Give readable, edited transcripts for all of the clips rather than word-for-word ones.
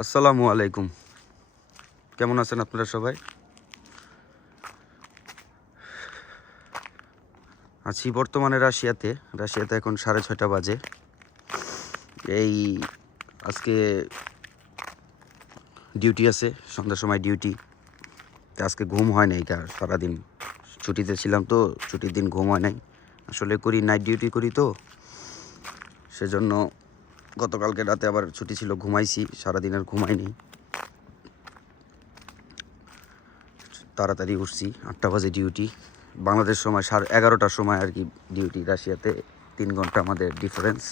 আসসালামু আলাইকুম। কেমন আছেন আপনারা সবাই? আছি বর্তমানে রাশিয়াতে এখন 6:30 বাজে। এই আজকে ডিউটি আছে, সন্ধ্যার সময় ডিউটি। আজকে ঘুম হয় নাই, সারাদিন ছুটিতে ছিলাম তো, ছুটির দিন ঘুম হয় নাই। আসলে করি নাইট ডিউটি করি তো, সেজন্য গতকালকে রাতে আবার ছুটি ছিল, ঘুমাইছি, সারাদিন আর ঘুমাইনি। তাড়াতাড়ি উঠছি, 8টা বাজে ডিউটি। বাংলাদেশ সময় 11:30টার সময় আর কি ডিউটি। রাশিয়াতে 3 ঘন্টা আমাদের ডিফারেন্স।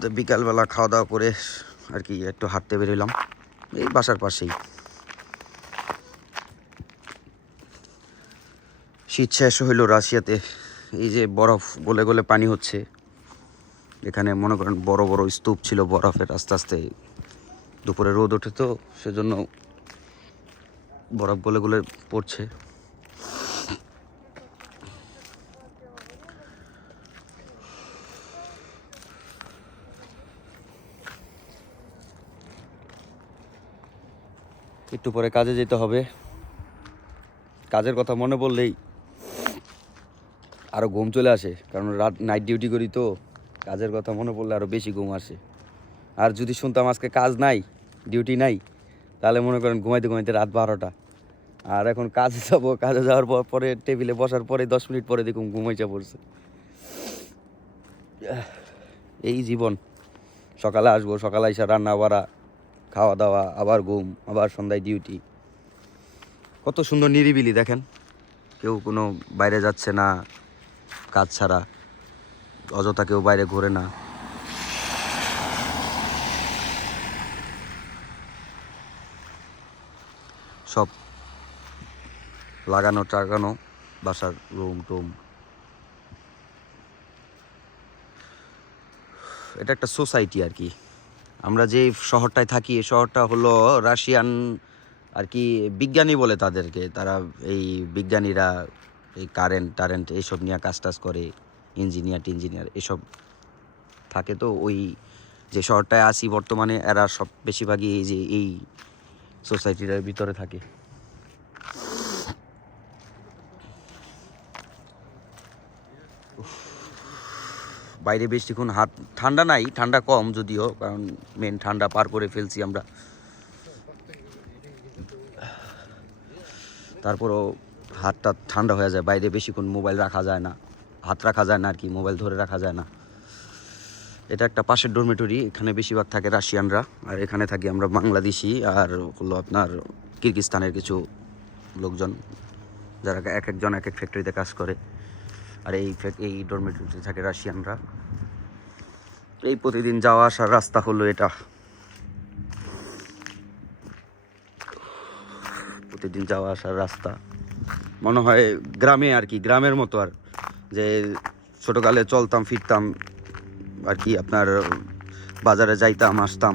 তো বিকালবেলা খাওয়া দাওয়া করে আর কি একটু হাঁটতে বেরোলাম, এই বাসার পাশেই। শীত শেষ হইলো রাশিয়াতে। এই যে বরফ গলে গলে পানি হচ্ছে। এখানে মনে করেন বড় বড় স্তূপ ছিল বরফের, আস্তে আস্তে দুপুরে রোদ ওঠে তো, সেজন্য বরফ গলে গলে পড়ছে। একটু পরে কাজে যেতে হবে। কাজের কথা মনে পড়লেই আরও ঘুম চলে আসে, কারণ নাইট ডিউটি করি তো। কাজের কথা মনে পড়লে আরও বেশি ঘুম আসে। আর যদি শুনতাম আজকে কাজ নাই, ডিউটি নাই, তাহলে মনে করেন ঘুমাইতে ঘুমাইতে রাত 12টা। আর এখন কাজে যাবো, কাজে যাওয়ার পরে টেবিলে বসার পরে 10 মিনিট পরে দেখুন ঘুমাইচা পড়ছে। এই জীবন। সকালে আসবো, সকালে এসে রান্না বাড়া, খাওয়া দাওয়া, আবার ঘুম, আবার সন্ধ্যায় ডিউটি। কত সুন্দর নিরিবিলি দেখেন, কেউ কোনো বাইরে যাচ্ছে না কাজ ছাড়া, অযথা কেউ বাইরে ঘোরে না। সব লাগানো টাগানো, বাসার রুম টুম। এটা একটা সোসাইটি আর কি। আমরা যে শহরটায় থাকি, এই শহরটা হলো রাশিয়ান আর কি, বিজ্ঞানী বলে তাদেরকে। তারা এই বিজ্ঞানীরা এই কারেন্ট এইসব নিয়ে কাজ টাজ করে, ইঞ্জিনিয়ার এসব থাকে। তো ওই যে শহরটায় আসি বর্তমানে, এরা সব বেশিরভাগই এই যে এই সোসাইটিটার ভিতরে থাকে। বাইরে বেশিক্ষণ ঠান্ডা নাই, ঠান্ডা কম যদিও, কারণ মেন ঠান্ডা পার করে ফেলছি আমরা। তারপরও হাতটা ঠান্ডা হয়ে যায়। বাইরে বেশিক্ষণ মোবাইল রাখা যায় না, হাত রাখা যায় না আর কি, মোবাইল ধরে রাখা যায় না। এটা একটা পাশের ডরমেটরি, এখানে বেশিরভাগ থাকে রাশিয়ানরা, আর এখানে থাকি আমরা বাংলাদেশি আর হলো আপনার কিরগিজস্তানের কিছু লোকজন, যারা এক একজন এক এক ফ্যাক্টরিতে কাজ করে। আর এই ডরমেটরিতে থাকে রাশিয়ানরা। এই প্রতিদিন যাওয়া আসার রাস্তা হলো এটা। প্রতিদিন যাওয়া আসার রাস্তা মনে হয় গ্রামে আর কি, গ্রামের মতো। আর যে ছোটোকালে চলতাম ফিরতাম আর কি, আপনার বাজারে যাইতাম আসতাম,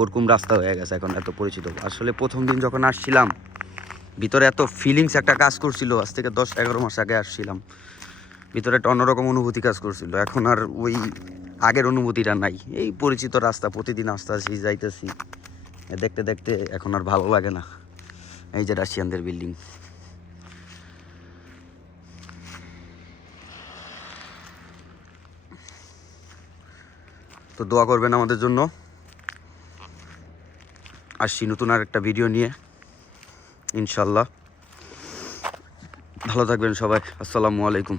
ওরকম রাস্তা হয়ে গেছে এখন, এত পরিচিত। আসলে প্রথম দিন যখন আসছিলাম, ভিতরে এত ফিলিংস একটা কাজ করছিল। আজ থেকে 10-11 মাস আগে আসছিলাম, ভিতরে একটা অন্যরকম অনুভূতি কাজ করছিল। এখন আর ওই আগের অনুভূতিটা নাই। এই পরিচিত রাস্তা, প্রতিদিন আসতেছি যাইতেছি, দেখতে দেখতে এখন আর ভালো লাগে না। এই যে রাশিয়ানদের বিল্ডিং। তো দোয়া করবেন আমাদের জন্য। আসছি নতুন আর একটা ভিডিও নিয়ে, ইনশাল্লাহ। ভালো থাকবেন সবাই। আসসালামু আলাইকুম।